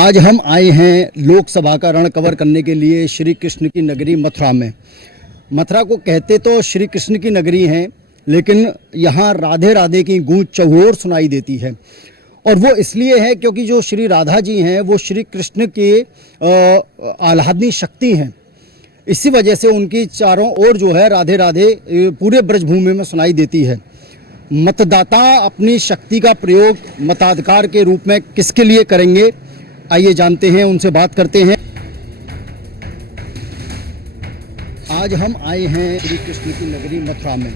आज हम आए हैं लोकसभा का रण कवर करने के लिए श्री कृष्ण की नगरी मथुरा में। मथुरा को कहते तो श्री कृष्ण की नगरी है, लेकिन यहाँ राधे राधे की गूंज चहुओर सुनाई देती है। और वो इसलिए है क्योंकि जो श्री राधा जी हैं वो श्री कृष्ण के आह्लादनी शक्ति हैं। इसी वजह से उनकी चारों ओर जो है राधे राधे पूरे ब्रजभूमि में सुनाई देती है। मतदाता अपनी शक्ति का प्रयोग मताधिकार के रूप में किसके लिए करेंगे, आइए जानते हैं, उनसे बात करते हैं। आज हम आए हैं श्री कृष्ण की नगरी मथुरा में।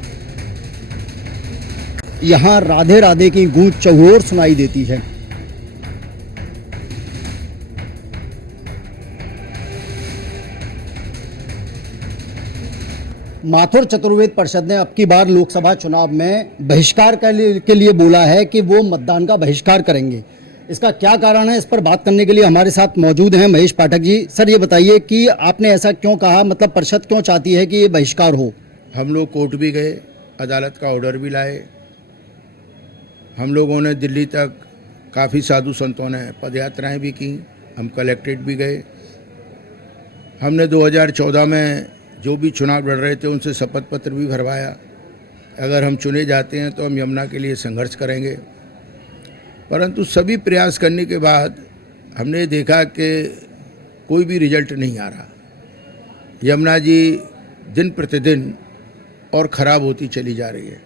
यहाँ राधे राधे की गूंज चहुओर सुनाई देती है। माथुर चतुर्वेद परिषद ने अब की बार लोकसभा चुनाव में बहिष्कार के लिए बोला है कि वो मतदान का बहिष्कार करेंगे। इसका क्या कारण है, इस पर बात करने के लिए हमारे साथ मौजूद हैं महेश पाठक जी। सर, ये बताइए कि आपने ऐसा क्यों कहा, मतलब परिषद क्यों चाहती है कि ये बहिष्कार हो? हम लोग कोर्ट भी गए, अदालत का ऑर्डर भी लाए। हम लोगों ने दिल्ली तक काफ़ी साधु संतों ने पदयात्राएं भी की, हम कलेक्ट्रेट भी गए। हमने 2014 में जो भी चुनाव लड़ रहे थे उनसे शपथ पत्र भी भरवाया, अगर हम चुने जाते हैं तो हम यमुना के लिए संघर्ष करेंगे। परंतु सभी प्रयास करने के बाद हमने देखा कि कोई भी रिजल्ट नहीं आ रहा। यमुना जी दिन प्रतिदिन और ख़राब होती चली जा रही है।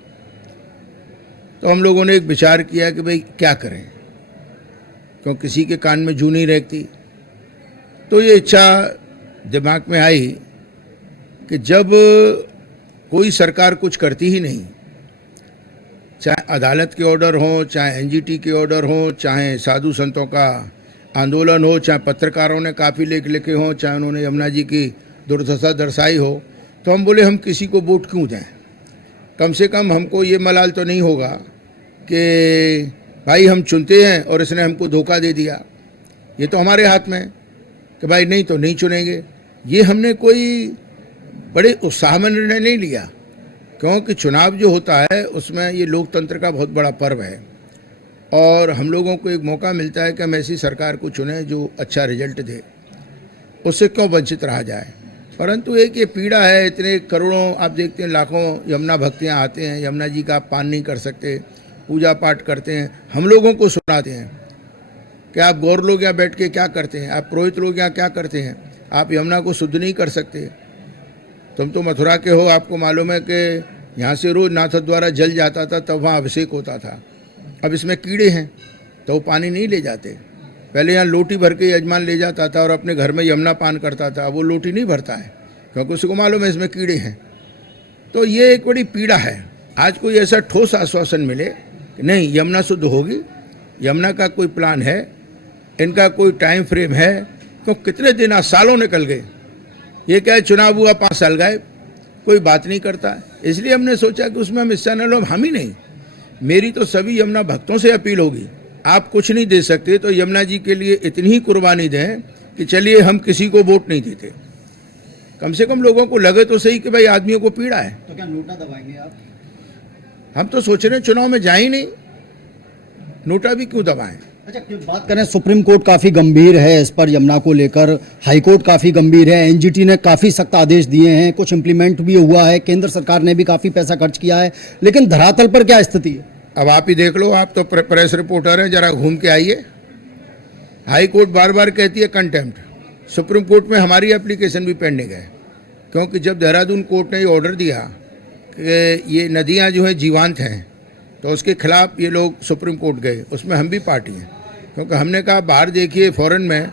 तो हम लोगों ने एक विचार किया कि भाई क्या करें, क्यों किसी के कान में जू नहीं रहती। तो ये इच्छा दिमाग में आई कि जब कोई सरकार कुछ करती ही नहीं, चाहे अदालत के ऑर्डर हो, चाहे एनजीटी के ऑर्डर हो, चाहे साधु संतों का आंदोलन हो, चाहे पत्रकारों ने काफ़ी लेख लिखे हों, चाहे उन्होंने यमुना जी की दुर्दशा दर्शाई हो, तो हम बोले हम किसी को वोट क्यों दें। कम से कम हमको ये मलाल तो नहीं होगा कि भाई हम चुनते हैं और इसने हमको धोखा दे दिया। ये तो हमारे हाथ में कि भाई नहीं तो नहीं चुनेंगे। ये हमने कोई बड़े उत्साह में निर्णय नहीं लिया, क्योंकि चुनाव जो होता है उसमें ये लोकतंत्र का बहुत बड़ा पर्व है और हम लोगों को एक मौका मिलता है कि हम ऐसी सरकार को चुनें जो अच्छा रिजल्ट दे। उससे क्यों वंचित रहा जाए। परंतु एक ये पीड़ा है, इतने करोड़ों आप देखते हैं, लाखों यमुना भक्तियाँ आते हैं, यमुना जी का आप पान नहीं कर सकते, पूजा पाठ करते हैं, हम लोगों को सुनाते हैं कि आप गौर लोग यहाँ बैठ के क्या करते हैं, आप पुरोहित लोग यहाँ क्या करते हैं, आप यमुना को शुद्ध नहीं कर सकते। तुम तो मथुरा के हो, आपको मालूम है कि यहाँ से रोज नाथ द्वारा जल जाता था, तब वहाँ अभिषेक होता था। अब इसमें कीड़े हैं तो वो पानी नहीं ले जाते। पहले यहाँ लोटी भर के यजमान ले जाता था और अपने घर में यमुना पान करता था, अब वो लोटी नहीं भरता है क्योंकि उसको मालूम है इसमें कीड़े हैं। तो ये एक बड़ी पीड़ा है। आज कोई ऐसा ठोस आश्वासन मिले कि नहीं यमुना शुद्ध होगी, यमुना का कोई प्लान है, इनका कोई टाइम फ्रेम है। तो कितने दिन, आज सालों निकल गए। ये क्या है, चुनाव हुआ 5 साल गए, कोई बात नहीं करता। इसलिए हमने सोचा कि उसमें हम हिस्सा न लो। हम ही नहीं, मेरी तो सभी यमुना भक्तों से अपील होगी, आप कुछ नहीं दे सकते तो यमुना जी के लिए इतनी ही कुर्बानी दें कि चलिए हम किसी को वोट नहीं देते। कम से कम लोगों को लगे तो सही कि भाई आदमियों को पीड़ा है। तो क्या नोटा दबाएंगे आप? हम तो सोच रहे हैं चुनाव में जाए ही नहीं, नोटा भी क्यों दबाएं। अच्छा, बात करें, सुप्रीम कोर्ट काफ़ी गंभीर है इस पर, यमुना को लेकर हाई कोर्ट काफ़ी गंभीर है, एनजीटी ने काफ़ी सख्त आदेश दिए हैं, कुछ इम्प्लीमेंट भी हुआ है, केंद्र सरकार ने भी काफ़ी पैसा खर्च किया है, लेकिन धरातल पर क्या स्थिति है? अब आप ही देख लो, आप तो प्रेस रिपोर्टर हैं, जरा घूम के आइए। हाई कोर्ट बार बार कहती है कंटेम्प्ट, सुप्रीम कोर्ट में हमारी एप्लीकेशन भी पेंडिंग है, क्योंकि जब देहरादून कोर्ट ने ये ऑर्डर दिया कि ये नदियाँ जो हैं जीवंत हैं, तो उसके खिलाफ ये लोग सुप्रीम कोर्ट गए, उसमें हम भी पार्टी हैं। क्योंकि हमने कहा बाहर देखिए फॉरेन में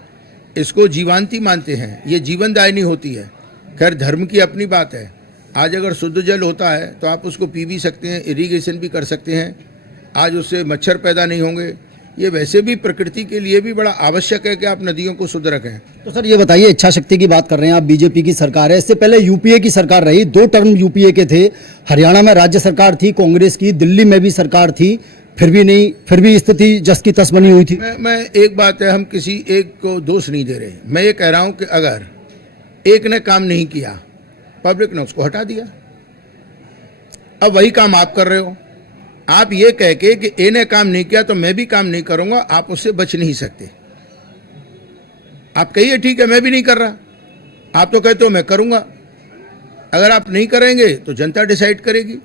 इसको जीवांती मानते हैं, ये जीवनदायिनी होती है। खैर धर्म की अपनी बात है। आज अगर शुद्ध जल होता है तो आप उसको पी भी सकते हैं, इरिगेशन भी कर सकते हैं, आज उससे मच्छर पैदा नहीं होंगे। ये वैसे भी प्रकृति के लिए भी बड़ा आवश्यक है कि आप नदियों को शुद्ध रखें। तो सर ये बताइए, इच्छा शक्ति की बात कर रहे हैं आप, बीजेपी की सरकार है, इससे पहले यूपीए की सरकार रही, 2 टर्म यूपीए के थे, हरियाणा में राज्य सरकार थी कांग्रेस की, दिल्ली में भी सरकार थी, फिर भी नहीं, फिर भी स्थिति जस की तस बनी हुई थी। मैं एक बात है, हम किसी एक को दोष नहीं दे रहे। मैं ये कह रहा हूँ कि अगर एक ने काम नहीं किया, पब्लिक ने उसको हटा दिया, अब वही काम आप कर रहे हो। आप ये कह के कि ए ने काम नहीं किया तो मैं भी काम नहीं करूंगा, आप उससे बच नहीं सकते। आप कहिए ठीक है मैं भी नहीं कर रहा, आप तो कहते हो मैं करूँगा। अगर आप नहीं करेंगे तो जनता डिसाइड करेगी।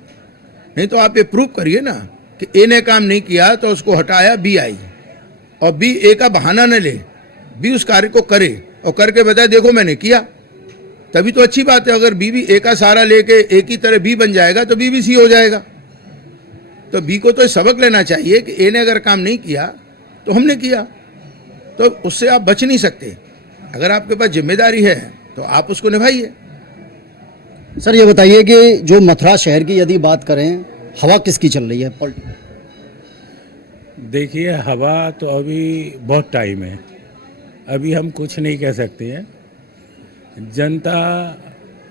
नहीं तो आप ये प्रूव करिए ना कि ए ने काम नहीं किया तो उसको हटाया, बी आई, और बी ए का बहाना न ले, बी उस कार्य को करे और करके बताए देखो मैंने किया, तभी तो अच्छी बात है। अगर बी भी ए का सहारा लेके ए की तरह बी बन जाएगा तो बी भी सी हो जाएगा। तो बी को तो सबक लेना चाहिए कि ए ने अगर काम नहीं किया तो हमने किया, तो उससे आप बच नहीं सकते। अगर आपके पास जिम्मेदारी है तो आप उसको निभाइए। सर ये बताइए कि जो मथुरा शहर की यदि बात करें, हवा किसकी चल रही है? देखिए, हवा तो अभी बहुत टाइम है, अभी हम कुछ नहीं कह सकते हैं। जनता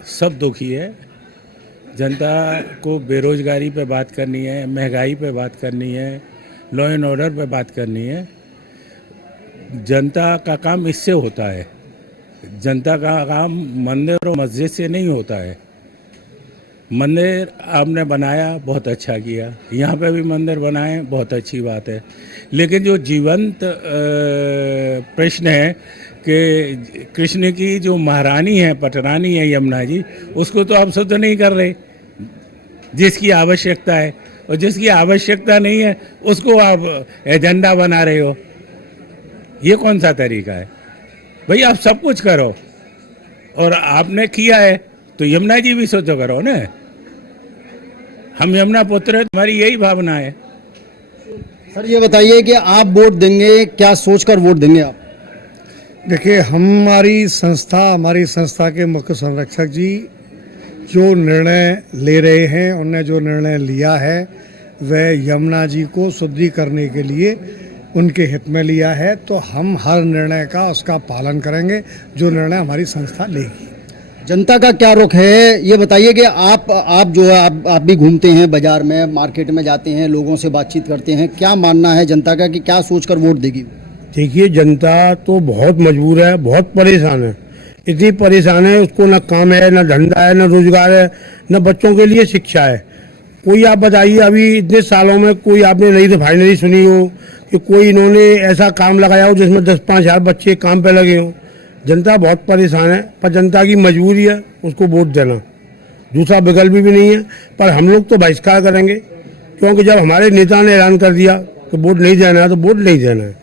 सब दुखी है। जनता को बेरोजगारी पे बात करनी है, महंगाई पे बात करनी है, लॉ एंड ऑर्डर पे बात करनी है। जनता का काम इससे होता है। जनता का काम मंदिर और मस्जिद से नहीं होता है। मंदिर आपने बनाया, बहुत अच्छा किया, यहाँ पे भी मंदिर बनाए, बहुत अच्छी बात है। लेकिन जो जीवंत प्रश्न है कि कृष्ण की जो महारानी है, पटरानी है यमुना जी, उसको तो आप शुद्ध नहीं कर रहे, जिसकी आवश्यकता है। और जिसकी आवश्यकता नहीं है उसको आप एजेंडा बना रहे हो। ये कौन सा तरीका है भाई? आप सब कुछ करो, और आपने किया है तो यमुना जी भी सोचो करो ना। हम यमुना पुत्र है, तुम्हारी यही भावना है। सर ये बताइए कि आप वोट देंगे, क्या सोचकर वोट देंगे आप? देखिए, हमारी संस्था के मुख्य संरक्षक जी जो निर्णय ले रहे हैं, उन्होंने जो निर्णय लिया है वह यमुना जी को शुद्धि करने के लिए उनके हित में लिया है। तो हम हर निर्णय का उसका पालन करेंगे जो निर्णय हमारी संस्था लेगी। जनता का क्या रुख है ये बताइए कि आप जो है आप भी घूमते हैं बाजार में, मार्केट में जाते हैं, लोगों से बातचीत करते हैं, क्या मानना है जनता का कि क्या सोचकर वोट देगी? देखिए, जनता तो बहुत मजबूर है, बहुत परेशान है। इतनी परेशान है, उसको न काम है, न धंधा है, न रोजगार है, न बच्चों के लिए शिक्षा है। कोई आप बताइए, अभी इतने सालों में कोई आपने नई रिफाइनरी सुनी हो कि कोई इन्होंने ऐसा काम लगाया हो जिसमें 10-5 हज़ार बच्चे काम पे लगे हों? जनता बहुत परेशान है, पर जनता की मजबूरी है उसको वोट देना, दूसरा विकल्प भी नहीं है। पर हम लोग तो बहिष्कार करेंगे, क्योंकि जब हमारे नेता ने ऐलान कर दिया कि वोट नहीं देना है तो वोट नहीं देना है।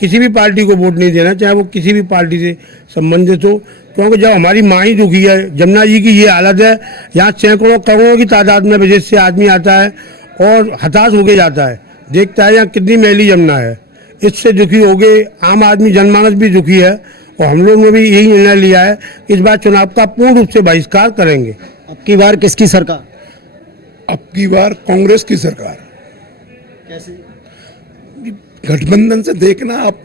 किसी भी पार्टी को वोट नहीं देना, चाहे वो किसी भी पार्टी से संबंधित हो। क्योंकि जब हमारी माँ ही दुखी है, जमुना जी की ये हालत है, यहाँ सैकड़ों करोड़ों की तादाद में विदेश से आदमी आता है और हताश होके जाता है, देखता है यहाँ कितनी मैली यमुना है। इससे दुखी हो गए, आम आदमी जनमानस भी दुखी है। और हम लोग ने भी यही निर्णय लिया है कि इस बार चुनाव का पूर्ण रूप से बहिष्कार करेंगे। अब की बार किसकी सरकार? अब की बार कांग्रेस की सरकार। कैसे? गठबंधन से देखना आप,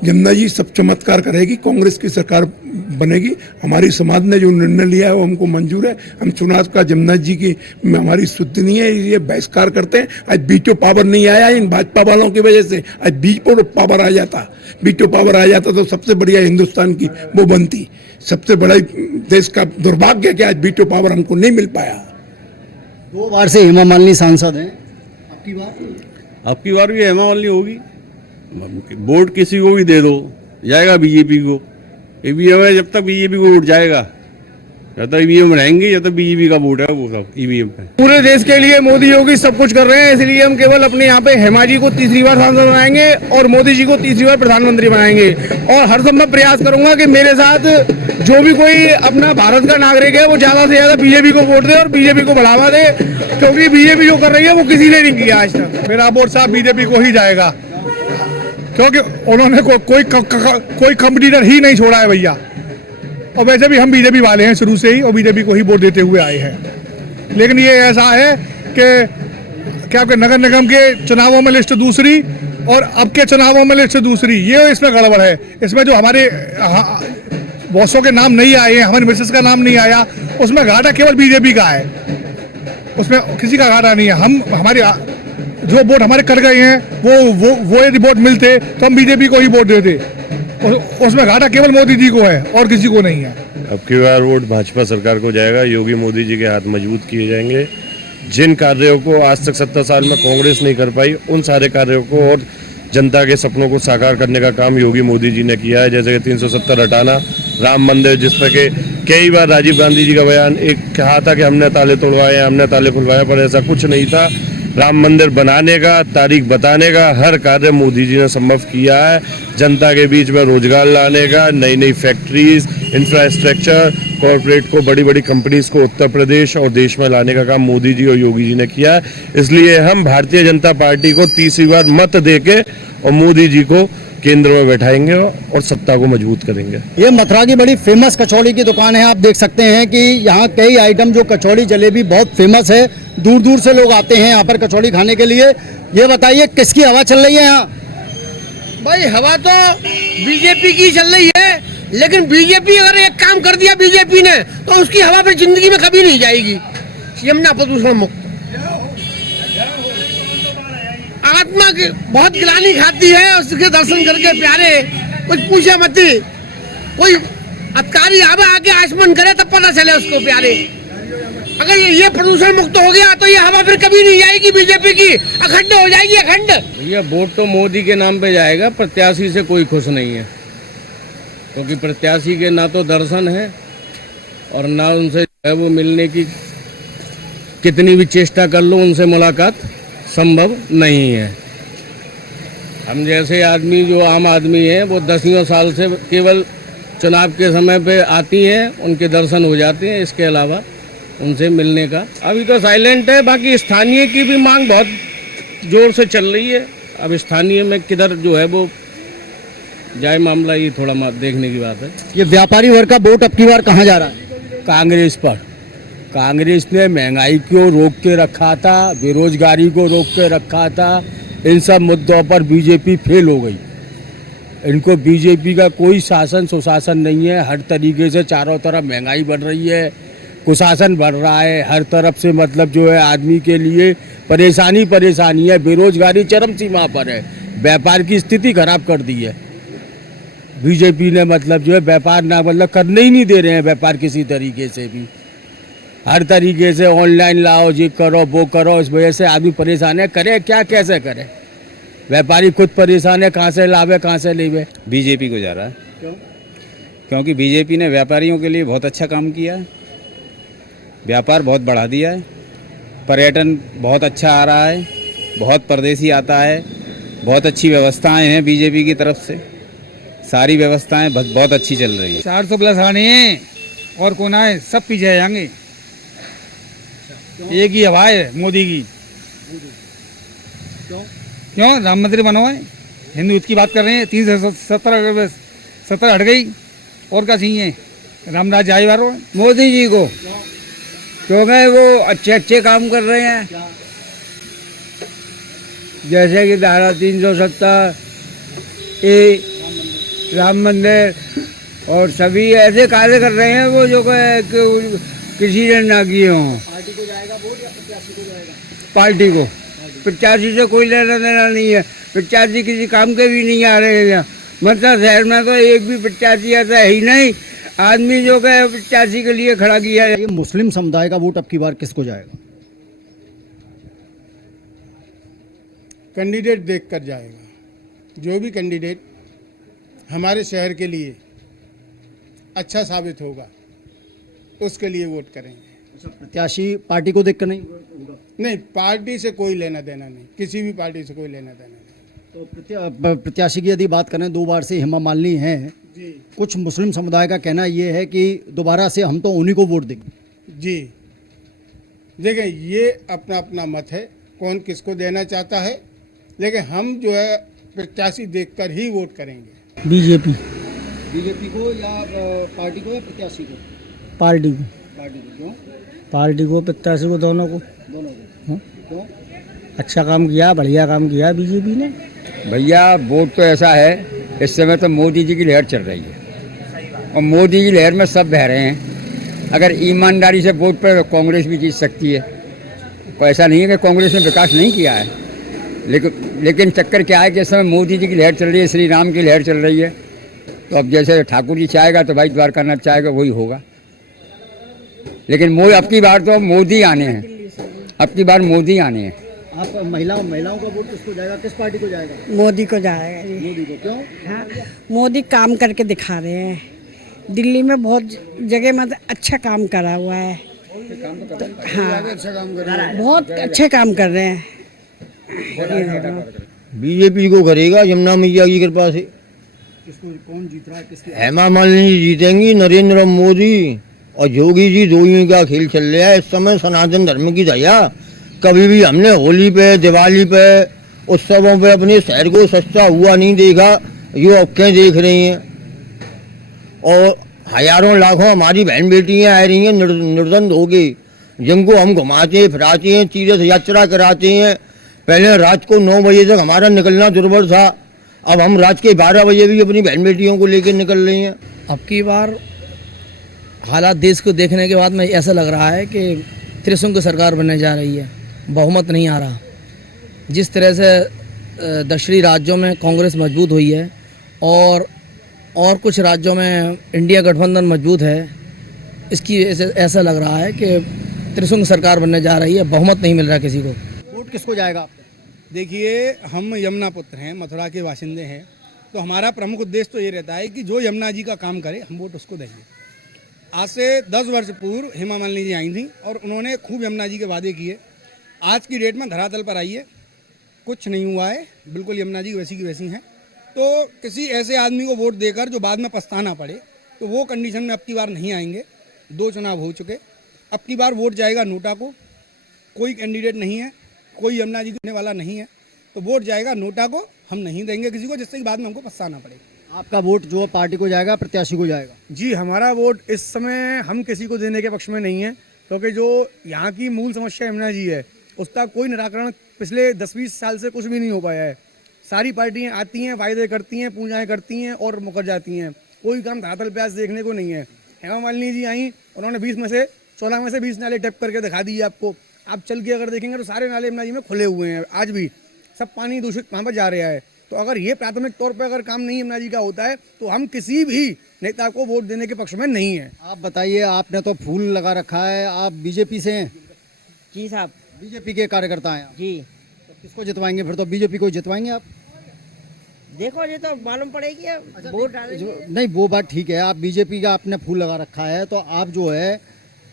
यमुना जी सब चमत्कार करेगी, कांग्रेस की सरकार बनेगी। हमारी समाज ने जो निर्णय लिया है वो हमको मंजूर है। हम चुनाव का यमुना जी की हमारी शुद्धि नहीं है, ये बहिष्कार करते हैं। आज बीटो पावर नहीं आया इन भाजपा वालों की वजह से। आज बीटो पावर आ जाता, बीटो पावर आ जाता तो सबसे बढ़िया हिंदुस्तान की वो बनती। सबसे बड़ा देश का दुर्भाग्य कि आज बीटो पावर हमको नहीं मिल पाया। 2 बार से हेमा मालिनी सांसद हैं, अब की बार भी हेमा मालिनी होगी। वोट किसी को भी दे दो, जाएगा बीजेपी को। ईवीएम है, जब तक बीजेपी को वोट जाएगा, जब तक ईवीएम रहेंगे, जब तक बीजेपी का वोट है वो सब ईवीएम पे। पूरे देश के लिए मोदी योगी सब कुछ कर रहे हैं, इसलिए हम केवल अपने यहाँ पे हेमा जी को तीसरी बार सांसद बनाएंगे और मोदी जी को तीसरी बार प्रधानमंत्री बनाएंगे। और हर संभव प्रयास करूंगा कि मेरे साथ जो भी कोई अपना भारत का नागरिक है वो ज्यादा से ज्यादा बीजेपी को वोट दे और बीजेपी को बढ़ावा दे, क्योंकि बीजेपी जो कर रही है वो किसी ने नहीं किया आज तक। मेरा वोट साहब बीजेपी को ही जाएगा, क्योंकि उन्होंने कोई कंपटीटर ही नहीं छोड़ा है भैया। और वैसे भी हम बीजेपी वाले हैं शुरू से ही, और बीजेपी को ही वोट देते हुए आए हैं। लेकिन ये ऐसा है कि क्या आपके नगर निगम के चुनावों में लिस्ट दूसरी और अब के चुनावों में लिस्ट दूसरी, ये इसमें गड़बड़ है। इसमें जो हमारे बॉसों के नाम नहीं आए हैं, हमारी मिसेस का नाम नहीं आया, उसमें घाटा केवल बीजेपी का है, उसमें किसी का घाटा नहीं है। हम हमारे जो वोट हमारे कट गए हैं वो यदि वोट मिलते तो हम बीजेपी को ही वोट देते। उसमें घाटा केवल मोदी जी को है और किसी को नहीं है। अब की बार वोट भाजपा सरकार को जाएगा। योगी मोदी जी के हाथ मजबूत किए जाएंगे। जिन कार्यों को आज तक 70 साल में कांग्रेस नहीं कर पाई, उन सारे कार्यों को और जनता के सपनों को साकार करने का काम योगी मोदी जी ने किया है। जैसे कि 370 हटाना, राम मंदिर, जिस पर के कई बार राजीव गांधी जी का बयान एक कहा था कि हमने ताले तोड़वाए, हमने ताले खुलवाए, पर ऐसा कुछ नहीं था। राम मंदिर बनाने का, तारीख बताने का हर कार्य मोदी जी ने संभव किया है। जनता के बीच में रोजगार लाने का, नई नई फैक्ट्रीज, इंफ्रास्ट्रक्चर, कॉरपोरेट को, बड़ी बड़ी कंपनीज को उत्तर प्रदेश और देश में लाने का काम मोदी जी और योगी जी ने किया है। इसलिए हम भारतीय जनता पार्टी को तीसरी बार मत देके और मोदी जी को केंद्र में बैठाएंगे और सत्ता को मजबूत करेंगे। ये मथुरा की बड़ी फेमस कचौड़ी की दुकान है। आप देख सकते हैं कि यहाँ कई आइटम जो कचौड़ी जलेबी बहुत फेमस है, दूर दूर से लोग आते हैं यहाँ पर कचौड़ी खाने के लिए। ये बताइए किसकी हवा चल रही है यहाँ? भाई हवा तो बीजेपी की चल रही है, लेकिन बीजेपी अगर एक काम कर दिया बीजेपी ने तो उसकी हवा फिर जिंदगी में कभी नहीं जाएगी। यमुना प्रदूषण मुक्त। आत्मा की बहुत गिलानी खाती है, उसके दर्शन करके प्यारे कुछ पूछे मत। कोई अधिकारी आके आसमान करे तब पता चले उसको प्यारे। अगर ये प्रदूषण मुक्त हो गया तो ये हवा फिर कभी नहीं जाएगी बीजेपी की, अखंड हो जाएगी, अखंड। भैया वोट तो मोदी के नाम पे जाएगा, प्रत्याशी से कोई खुश नहीं है, क्योंकि प्रत्याशी के ना तो दर्शन है और ना उनसे वो मिलने की कितनी भी चेष्टा कर लो उनसे मुलाकात संभव नहीं है। हम जैसे आदमी, जो आम आदमी है, वो 10 साल से केवल चुनाव के समय पे आती हैं, उनके दर्शन हो जाते हैं, इसके अलावा उनसे मिलने का अभी तो साइलेंट है। बाकी स्थानीय की भी मांग बहुत जोर से चल रही है। अब स्थानीय में किधर जो है वो जाए मामला, ये थोड़ा देखने की बात है। ये व्यापारी वर्ग का वोट अब की बार कहाँ जा रहा है? कांग्रेस पर। कांग्रेस ने महंगाई को रोक के रखा था, बेरोजगारी को रोक के रखा था, इन सब मुद्दों पर बीजेपी फेल हो गई। इनको बीजेपी का कोई शासन सुशासन नहीं है। हर तरीके से चारों तरफ महंगाई बढ़ रही है, कुशासन बढ़ रहा है, हर तरफ से मतलब जो है आदमी के लिए परेशानी है। बेरोजगारी चरम सीमा पर है, व्यापार की स्थिति खराब कर दी है बीजेपी ने। मतलब जो है व्यापार ना मतलब करने ही नहीं दे रहे हैं व्यापार किसी तरीके से भी। हर तरीके से ऑनलाइन लाओ, ये करो वो करो, इस वजह से आदमी परेशान है। करे क्या, कैसे करे? व्यापारी खुद परेशान है, कहाँ से लावे कहाँ से लेवे। बीजेपी को जा रहा है। क्यों? क्योंकि बीजेपी ने व्यापारियों के लिए बहुत अच्छा काम किया है, व्यापार बहुत बढ़ा दिया है, पर्यटन बहुत अच्छा आ रहा है, बहुत परदेशी आता है, बहुत अच्छी व्यवस्थाएं हैं बीजेपी की तरफ से, सारी व्यवस्थाएं बहुत अच्छी चल रही है। 400 प्लस आने हैं और कौन आए, सब पीछे जाएंगे। एक ही हवा है मोदी की। क्यों? राम मंदिर बना हुआ है, हिंदू की बात कर रहे हैं। 370 हट गई, और क्या चाहिए? रामराज आए बारो मोदी जी को, क्योंकि वो अच्छे काम कर रहे हैं। जैसे कि धारा 370 राम मंदिर और सभी ऐसे कार्य कर रहे हैं वो जो किसी ने ना किए हों। पार्टी को जाएगा वोट या प्रत्याशी को जाएगा? पार्टी को। प्रत्याशी से कोई लेना देना नहीं है। प्रत्याशी किसी काम के भी नहीं आ रहे हैं। मतलब शहर में तो एक भी प्रत्याशी ऐसा है ही नहीं आदमी जो कि प्रत्याशी के लिए खड़ा किया है। ये मुस्लिम समुदाय का वोट अब की बार किसको जाएगा? कैंडिडेट देख कर जाएगा। जो भी कैंडिडेट हमारे शहर के लिए अच्छा साबित होगा उसके लिए वोट करेंगे। प्रत्याशी पार्टी को देखकर नहीं होगा? नहीं, पार्टी से कोई लेना देना नहीं, किसी भी पार्टी से कोई लेना देना नहीं। तो प्रत्याशी की यदि बात करें, 2 बार से हेमा मालिनी हैं जी। कुछ मुस्लिम समुदाय का कहना ये है कि दोबारा से हम तो उन्हीं को वोट देंगे। जी देखें, ये अपना अपना मत है, कौन किसको देना चाहता है, लेकिन हम जो है प्रत्याशी देखकर ही वोट करेंगे। बीजेपी को या पार्टी को या प्रत्याशी को? पार्टी को। पार्टी को। क्यों? पार्टी को, प्रत्याशी को, दोनों को। क्यों? अच्छा काम किया, बढ़िया काम किया बीजेपी ने। भैया वोट तो ऐसा है, इस समय तो मोदी जी की लहर चल रही है और मोदी की लहर में सब बह रहे हैं। अगर ईमानदारी से वोट पर कांग्रेस भी जीत सकती है। कोई ऐसा नहीं है कि कांग्रेस ने विकास नहीं किया है, लेकिन चक्कर क्या है कि इस समय मोदी जी की लहर चल रही है, श्री राम की लहर चल रही है। तो अब जैसे ठाकुर जी चाहेगा तो भाई द्वारकानाथ चाहेगा, वही होगा। लेकिन अब की बार तो मोदी आने हैं, अब की बार मोदी आने हैं। आप महिलाओं का वोट किसको जाएगा, किस पार्टी को जाएगा? मोदी को जाएगा जी। मोदी को। क्यों? हाँ, मोदी काम करके दिखा रहे हैं। दिल्ली में बहुत जगह मतलब अच्छा काम करा हुआ है। हाँ, बहुत अच्छे काम कर रहे हैं। बीजेपी को करेगा यमुना मैया की कृपा से। किसको, कौन जीत रहा है, किसकी? हेमा मालिनी जी जीतेंगी, नरेंद्र मोदी और योगी जी, दो ही का खेल चल रहा है इस समय। सनातन धर्म की दया, कभी भी हमने होली पे, दिवाली पे, उत्सवों पे अपने शहर को सस्ता हुआ नहीं देखा, ये अक्कें देख रही हैं। और हजारों लाखों हमारी बहन बेटियां आ रही हैं निर्धन हो गई, जिनको हम घुमाते फिराते हैं, तीर्थ यात्रा कराते हैं। पहले रात को 9 बजे तक हमारा निकलना दुर्भर था, अब हम रात के 12 बजे भी अपनी बहन बेटियों को लेकर निकल रही हैं। अब की बार हालात देश को देखने के बाद में ऐसा लग रहा है कि त्रिशंकु सरकार बनने जा रही है, बहुमत नहीं आ रहा। जिस तरह से दक्षिणी राज्यों में कांग्रेस मजबूत हुई है और कुछ राज्यों में इंडिया गठबंधन मजबूत है, इसकी ऐसा लग रहा है कि त्रिशंकु सरकार बनने जा रही है, बहुमत नहीं मिल रहा किसी को। वोट किसको जाएगा आपका? देखिए, हम यमुना पुत्र हैं, मथुरा के बाशिंदे हैं, तो हमारा प्रमुख उद्देश्य तो ये रहता है कि जो यमुना जी का काम करे हम वोट उसको देंगे। आज से 10 वर्ष पूर्व हेमा मालिनी जी आई थी और उन्होंने खूब यमुना जी के वादे किए। आज की डेट में धरातल पर आइए, कुछ नहीं हुआ है, बिल्कुल यमुना जी वैसी की वैसी हैं। तो किसी ऐसे आदमी को वोट देकर जो बाद में पछताना पड़े, तो वो कंडीशन में अब की बार नहीं आएंगे। 2 चुनाव हो चुके, अब की बार वोट जाएगा नोटा को। कोई कैंडिडेट नहीं है, कोई यमुना जी देने वाला नहीं है, तो वोट जाएगा नोटा को। हम नहीं देंगे किसी को, जिससे कि बाद में हमको पछताना पड़े। आपका वोट जो पार्टी को जाएगा, प्रत्याशी को जाएगा? जी, हमारा वोट इस समय हम किसी को देने के पक्ष में नहीं है, क्योंकि जो यहाँ की मूल समस्या यमुना जी है, उसका कोई निराकरण पिछले 10-20 साल से कुछ भी नहीं हो पाया है। सारी पार्टियाँ आती हैं, वायदे करती हैं, पूजाएँ करती हैं और मुकर जाती हैं, कोई काम धरातल पे आज देखने को नहीं है। हेमा मालिनी जी आई, उन्होंने 16 में से 20 नाले टैप करके दिखा दिए आपको। आप चल के अगर देखेंगे तो सारे नाले यमुना जी में खुले हुए हैं, आज भी सब पानी दूषित वहाँ पर जा रहा है। तो अगर ये प्राथमिक तौर पर अगर काम नहीं यमुना जी का होता है, तो हम किसी भी नेता को वोट देने के पक्ष में नहीं है। आप बताइए, आपने तो फूल लगा रखा है, आप बीजेपी से हैं? जी साहब। बीजेपी के कार्यकर्ता हैं आप? जी। तो किसको जितवाएंगे फिर? तो बीजेपी को जितवाएंगे आप? देखो ये तो मालूम पड़ेगी, वोट डालेंगे। नहीं, वो बात ठीक है, आप बीजेपी का आपने फूल लगा रखा है, तो आप जो है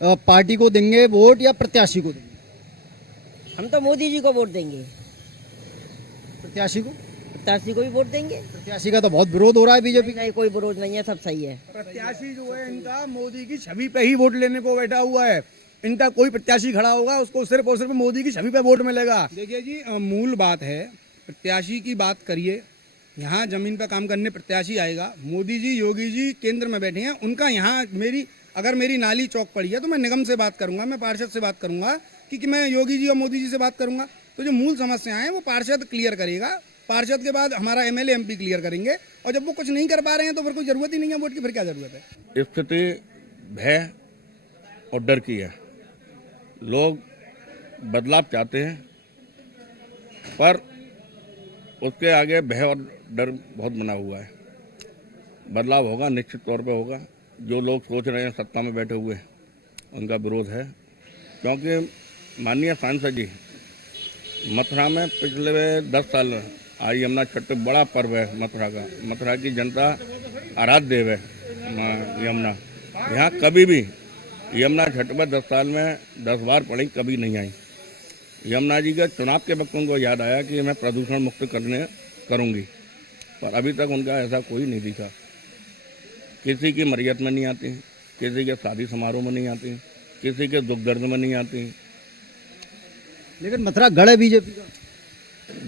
पार्टी को देंगे वोट या प्रत्याशी को देंगे? हम तो मोदी जी को वोट देंगे। प्रत्याशी को? प्रत्याशी को भी वोट देंगे। प्रत्याशी का तो बहुत विरोध हो रहा है बीजेपी। नहीं, कोई विरोध नहीं है, सब सही है। प्रत्याशी जो है इनका मोदी की छवि पे ही वोट लेने को बैठा हुआ है। इनका कोई प्रत्याशी खड़ा होगा, उसको सिर्फ और सिर्फ मोदी की छवि पे वोट मिलेगा। देखिए जी, मूल बात है, प्रत्याशी की बात करिए, यहाँ जमीन पर काम करने प्रत्याशी आएगा। मोदी जी, योगी जी केंद्र में बैठे हैं, उनका यहाँ अगर मेरी नाली चौक पड़ी है तो मैं निगम से बात करूंगा, मैं पार्षद से बात करूंगा, कि मैं योगी जी और मोदी जी से बात करूंगा। तो जो मूल समस्याएं हैं वो पार्षद क्लियर करेगा, पार्षद के बाद हमारा एमएलए एमपी क्लियर करेंगे। और जब वो कुछ नहीं कर पा रहे हैं तो फिर कोई जरूरत ही नहीं है वोट की, फिर क्या जरूरत है? स्थिति भय और डर की है। लोग बदलाव चाहते हैं, पर उसके आगे भय और डर बहुत बना हुआ है। बदलाव होगा, निश्चित तौर पे होगा। जो लोग सोच रहे हैं सत्ता में बैठे हुए, उनका विरोध है, क्योंकि माननीय सांसद जी मथुरा में पिछले 10 साल आई यमुना छठ बड़ा पर्व है मथुरा का। मथुरा की जनता आराध्य देव है माँ यमुना। यहाँ कभी भी यमुना छठ पर 10 साल में 10 बार पड़ी, कभी नहीं आई। यमुना जी के चुनाव के वक्त उनको याद आया कि मैं प्रदूषण मुक्त करूँगी, पर अभी तक उनका ऐसा कोई नहीं दिखा। किसी की मरियत में नहीं आती, किसी के शादी समारोह में नहीं आती, किसी के दुख दर्द में नहीं आती। लेकिन मथुरा गढ़ है बीजेपी का।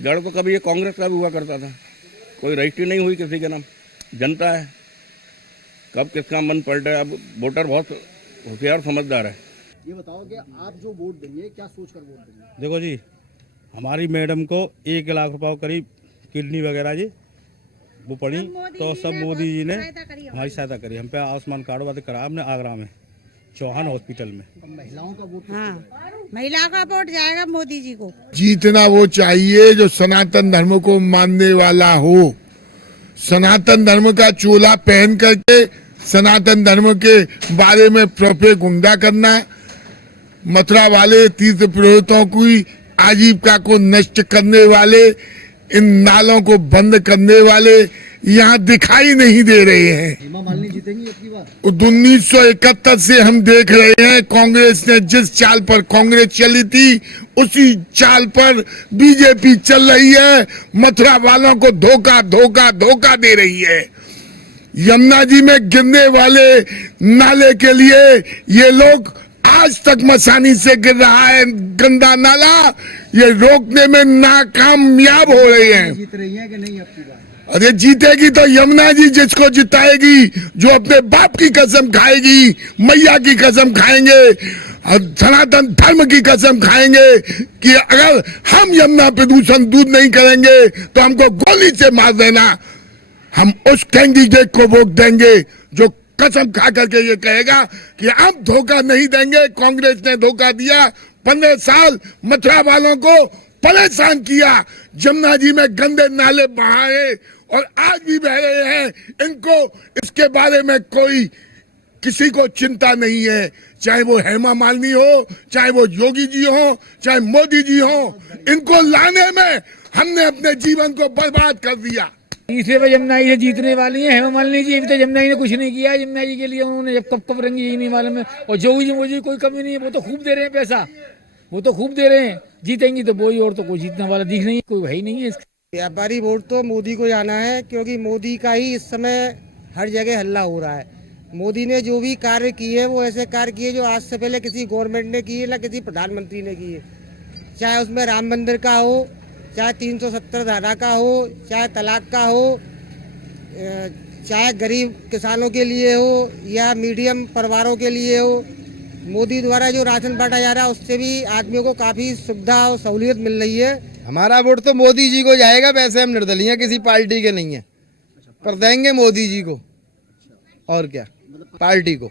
गढ़ तो कभी ये कांग्रेस का भी हुआ करता था, कोई रजिस्ट्री नहीं हुई किसी के नाम। जनता है, कब किसका मन पलटे। अब वोटर बहुत होशियार समझदार है। ये बताओ कि आप जो वोट देंगे, क्या सोचकर वोट देंगे? देखो जी, हमारी मैडम को 1 लाख रुपए करीब किडनी वगैरह जी वो पड़ी, तो सब मोदी जी ने हमारी सहायता करी। हम पे आयुष्मान कार्ड वाले करा हमने आगरा में चौहान हॉस्पिटल में। महिलाओं का वोट? हाँ, महिला का वोट जाएगा मोदी जी को। जीतना वो चाहिए जो सनातन धर्म को मानने वाला हो। सनातन धर्म का चोला पहन करके सनातन धर्म के बारे में प्रोपेगेंडा करना, मथुरा वाले तीर्थ पुरोहितों की आजीविका को नष्ट करने वाले, इन नालों को बंद करने वाले यहाँ दिखाई नहीं दे रहे हैं। हेमा मालिनी जीतेंगी अपनी बार? 1971 से हम देख रहे हैं कांग्रेस ने जिस चाल पर कांग्रेस चली थी उसी चाल पर बीजेपी चल रही है। मथुरा वालों को धोखा धोखा धोखा दे रही है। यमुना जी में गिरने वाले नाले के लिए ये लोग आज तक मसानी से गिर रहा है गंदा नाला, ये रोकने में नाकामयाब हो रहे हैं। जीत रही है कि नहीं अपनी बार? अरे जीतेगी तो यमुना जी जिसको जिताएगी, जो अपने बाप की कसम खाएगी, मैया की कसम खाएंगे, सनातन धर्म की कसम खाएंगे कि अगर हम यमुना प्रदूषण दूर नहीं करेंगे तो हमको गोली से मार देना। हम उस कैंडिडेट को वोट देंगे जो कसम खा करके ये कहेगा कि हम धोखा नहीं देंगे। कांग्रेस ने धोखा दिया, 15 साल मथुरा वालों को परेशान किया, जमुना जी में गंदे नाले बहाए और आज भी बह रहे हैं। इनको इसके बारे में कोई किसी को चिंता नहीं है, चाहे वो हेमा मालिनी हो, चाहे वो योगी जी हो, चाहे मोदी जी हो। इनको लाने में हमने अपने जीवन को बर्बाद कर दिया। तीसरे पे यमुना जी से जीतने वाली है हेमा मालिनी जी। अभी तो यमुना जी ने कुछ नहीं किया यमुना जी के लिए, उन्होंने जब कब रंगी यही नहीं मालूम है। और योगी जी मुझे कोई कमी नहीं है, वो तो खूब दे रहे हैं पैसा, वो तो खूब दे रहे हैं। जीतेंगी तो वही, और तो कोई जीतने वाला दिख नहीं, कोई भाई नहीं है। व्यापारी वोट तो मोदी को जाना है, क्योंकि मोदी का ही इस समय हर जगह हल्ला हो रहा है। मोदी ने जो भी कार्य किए वो ऐसे कार्य किए जो आज से पहले किसी गवर्नमेंट ने किए ना किसी प्रधानमंत्री ने किए। चाहे उसमें राम मंदिर का हो, चाहे 370 धारा का हो, चाहे तलाक का हो, चाहे गरीब किसानों के लिए हो या मीडियम परिवारों के लिए हो। मोदी द्वारा जो राशन बांटा जा रहा है उससे भी आदमियों को काफ़ी सुविधा और सहूलियत मिल रही है। हमारा वोट तो मोदी जी को जाएगा। वैसे हम निर्दलीय हैं, किसी पार्टी के नहीं है, पर देंगे मोदी जी को। और क्या, पार्टी को,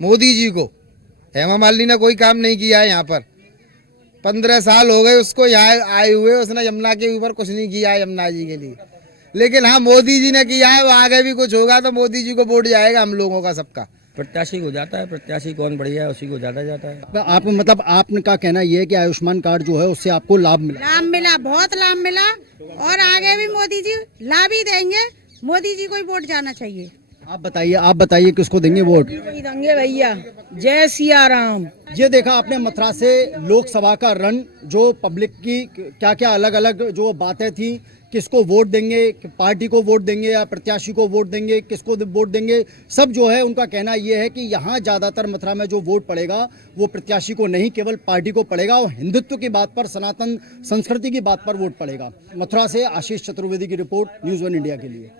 मोदी जी को। हेमा मालिनी ने कोई काम नहीं किया है यहाँ पर, 15 साल हो गए उसको यहाँ आए हुए, उसने यमुना के ऊपर कुछ नहीं किया है यमुना जी के लिए। लेकिन हाँ, मोदी जी ने किया है, वो आगे भी कुछ होगा तो मोदी जी को वोट जाएगा हम लोगों का, सबका। प्रत्याशी को जाता है, प्रत्याशी कौन बढ़िया है उसी को ज्यादा जाता है। आप मतलब आपका कहना ये है कि आयुष्मान कार्ड जो है उससे आपको लाभ मिला? लाभ मिला, बहुत लाभ मिला, और आगे भी मोदी जी लाभ ही देंगे। मोदी जी को ही वोट जाना चाहिए। आप बताइए किसको देंगे वोट? देंगे भैया, जय सिया राम। ये देखा आपने मथुरा से लोकसभा का रन, जो पब्लिक की क्या क्या अलग अलग जो बातें थी, किसको वोट देंगे, पार्टी को वोट देंगे या प्रत्याशी को वोट देंगे, किसको वोट देंगे, सब जो है उनका कहना ये है कि यहाँ ज़्यादातर मथुरा में जो वोट पड़ेगा वो प्रत्याशी को नहीं, केवल पार्टी को पड़ेगा और हिंदुत्व की बात पर, सनातन संस्कृति की बात पर वोट पड़ेगा। मथुरा से आशीष चतुर्वेदी की रिपोर्ट, न्यूज़ 1 इंडिया के लिए।